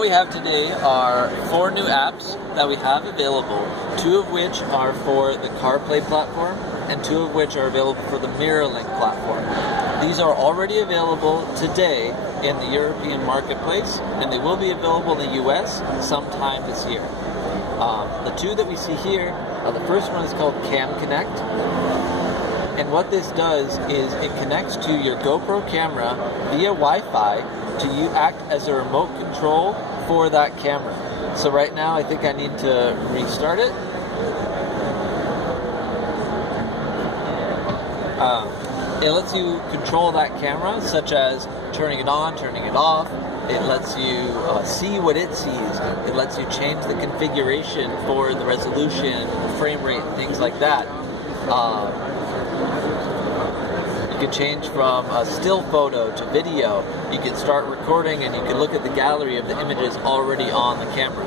what we have today are 4 new apps that we have available, 2 of which are for the CarPlay platform, and 2 of which are available for the mirrorlink platform. These are already available today in the European marketplace, and they will be available in the US sometime this year. The 2 that we see here, the first one is called Cam Connect. And what this does is it connects to your GoPro camera via Wi-Fi to you act as a remote control for that camera. So right now I think I need to restart it. It lets you control that camera, such as turning it on, turning it off. It lets you see what it sees. It lets you change the configuration for the resolution, the frame rate, and things like that. You can change from a still photo to video. You can start recording and you can look at the gallery of the images already on the camera.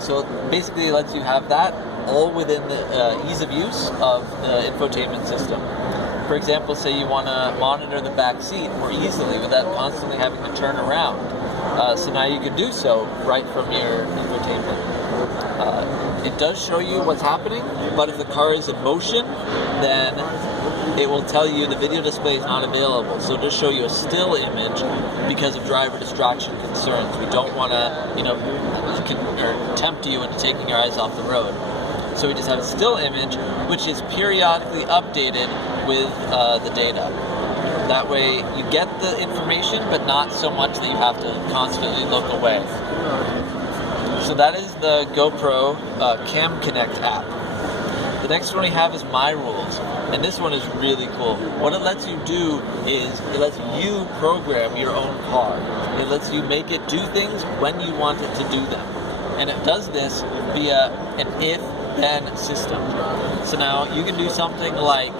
So it basically lets you have that all within the ease of use of the infotainment system. For example, say you want to monitor the back seat more easily without constantly having to turn around. So now you can do so right from your infotainment. It does show you what's happening, but if the car is in motion, then it will tell you the video display is not available. So it'll just show you a still image because of driver distraction concerns. We don't want to, tempt you into taking your eyes off the road. So we just have a still image, which is periodically updated with the data. That way you get the information, but not so much that you have to constantly look away. So that is the GoPro Cam Connect app. The next one we have is My Rules, and this one is really cool. What it lets you do is it lets you program your own car. It lets you make it do things when you want it to do them. And it does this via an if-then system. So now you can do something like,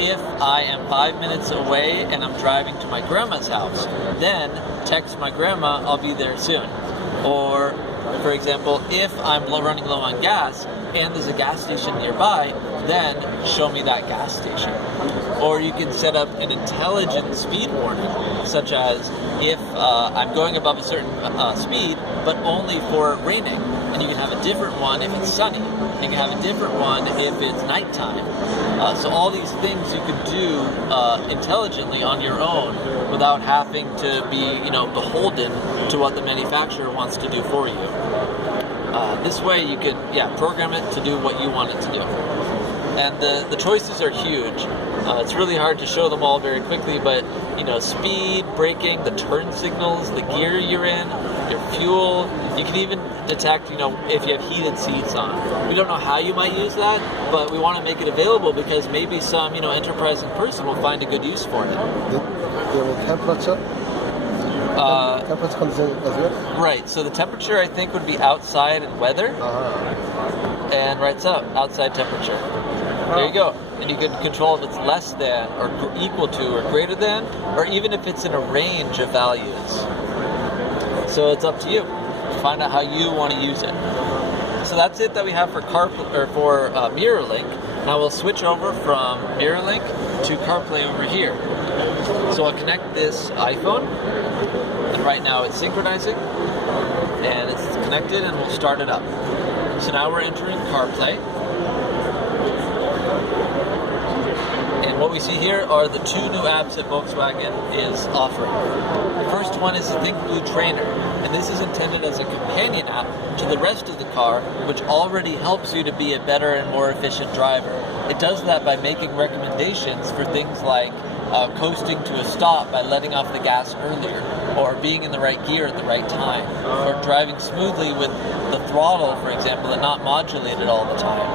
if I am 5 minutes away and I'm driving to my grandma's house, then text my grandma, I'll be there soon. Or, for example, if I'm running low on gas and there's a gas station nearby, then show me that gas station. Or you can set up an intelligent speed warning, such as if I'm going above a certain speed, but only for raining. And you can have a different one if it's sunny. You can have a different one if it's nighttime. So all these things you can do intelligently on your own without having to be, beholden to what the manufacturer wants to do for you. This way you could, program it to do what you want it to do. And the choices are huge. It's really hard to show them all very quickly, but speed, braking, the turn signals, the gear you're in, your fuel. You can even detect, if you have heated seats on. We don't know how you might use that, but we want to make it available because maybe some, enterprising person will find a good use for it. The temperature? Temperature condition as well? Right, so the temperature I think would be outside and weather. And right up, outside temperature. There you go. And you can control if it's less than or equal to or greater than, or even if it's in a range of values. So it's up to you to find out how you want to use it. So that's it that we have for mirrorlink. Now we'll switch over from mirrorlink to CarPlay over here. So I'll connect this iPhone, and right now it's synchronizing, and it's connected, and we'll start it up. So now we're entering CarPlay. And what we see here are the 2 new apps that Volkswagen is offering. The first one is the Think Blue Trainer, and this is intended as a companion app to the rest of the car, which already helps you to be a better and more efficient driver. It does that by making recommendations for things like coasting to a stop by letting off the gas earlier, or being in the right gear at the right time, or driving smoothly with the throttle, for example, and not modulated all the time.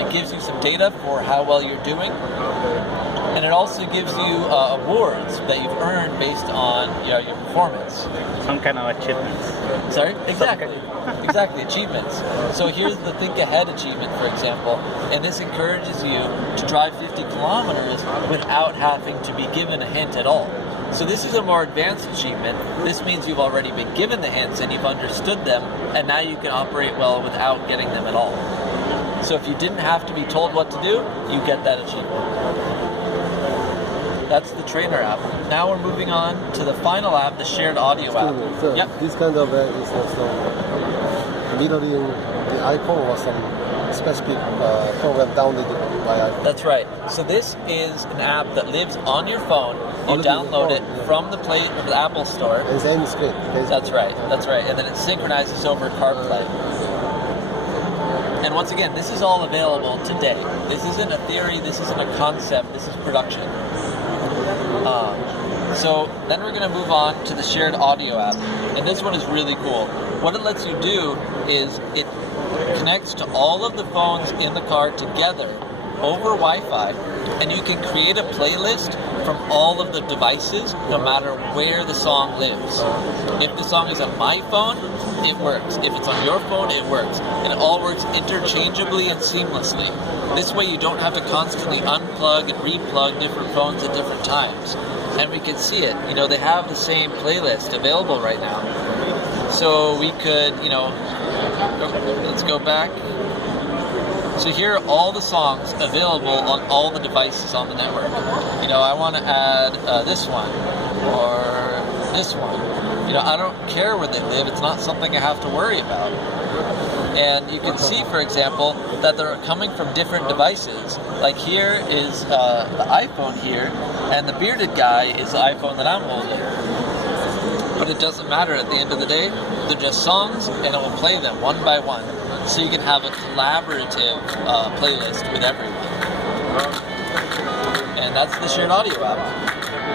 It gives you some data for how well you're doing, and it also gives you awards that you've earned based on your performance. Some kind of achievements. Sorry? Exactly, achievements. So here's the Think Ahead achievement, for example, and this encourages you to drive 50 kilometers without having to be given a hint at all. So this is a more advanced achievement. This means you've already been given the hints and you've understood them, and now you can operate well without getting them at all. So if you didn't have to be told what to do, you get that achievement. That's the trainer app. Now we're moving on to the final app, the shared audio app. So Yep. this kind of is some mirroring the icon or some specific program downloaded by iPhone. That's right. So this is an app that lives on your phone. You On your download phone, it yeah. from the Apple Store. And same screen. Basically. That's right. That's right. And then it synchronizes over CarPlay. And once again, this is all available today. This isn't a theory. This isn't a concept. This is production. So then we're going to move on to the shared audio app. And this one is really cool. What it lets you do is it connects to all of the phones in the car together over Wi-Fi, and you can create a playlist from all of the devices, no matter where the song lives. If the song is on my phone, it works. If it's on your phone, it works. And it all works interchangeably and seamlessly. This way you don't have to constantly unplug and replug different phones at different times. And we can see it. You know, they have the same playlist available right now. So we could, you know, let's go back. So here are all the songs available on all the devices on the network. You know, I want to add this one or this one. You know, I don't care where they live. It's not something I have to worry about. And you can see, for example, that they're coming from different devices. Like here is the iPhone here, and the bearded guy is the iPhone that I'm holding. But it doesn't matter at the end of the day. They're just songs, and it will play them one by one. So you can have a collaborative playlist with everyone. And that's the shared audio app.